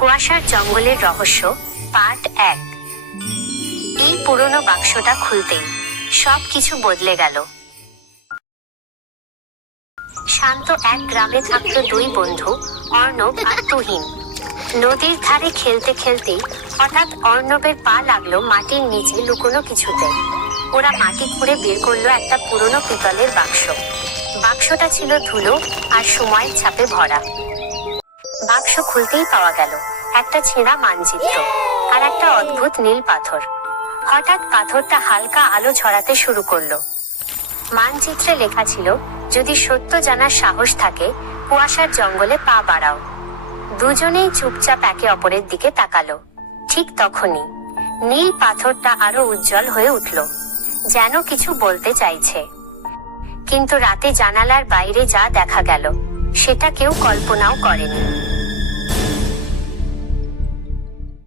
কুয়াশার জঙ্গলের রহস্য পার্ট 1। এই পুরনো বাক্সটা খুলতেই সবকিছু বদলে গেল। শান্ত এক গ্রামে থাকতো দুই বন্ধু, অর্ণব আর তুহিন। নদীর ধারে খেলতে খেলতেই হঠাৎ অর্ণবের পা লাগলো মাটির নিচে লুকোনো কিছুতে। ওরা মাটি খুঁড়ে বের করলো একটা পুরনো পিতলের বাক্স। বাক্সটা ছিল ধুলো আর সময়ের ছাপে ভরা। বাক্স খুলতেই পাওয়া গেল একটা ছেঁড়া মানচিত্র আর একটা অদ্ভুত নীল পাথর। হঠাৎ পাথরটা হালকা আলো ছড়াতে শুরু করলো। মানচিত্রে লেখা ছিল, যদি সত্য জানার সাহস থাকে কুয়াশার জঙ্গলে পা বাড়াও। দুজনেই চুপচাপ একে অপরের দিকে তাকালো। ঠিক তখনই নীল পাথরটা আরো উজ্জ্বল হয়ে উঠল, যেন কিছু বলতে চাইছে। কিন্তু রাতে জানালার বাইরে যা দেখা গেল সেটা কেউ কল্পনাও করেনি।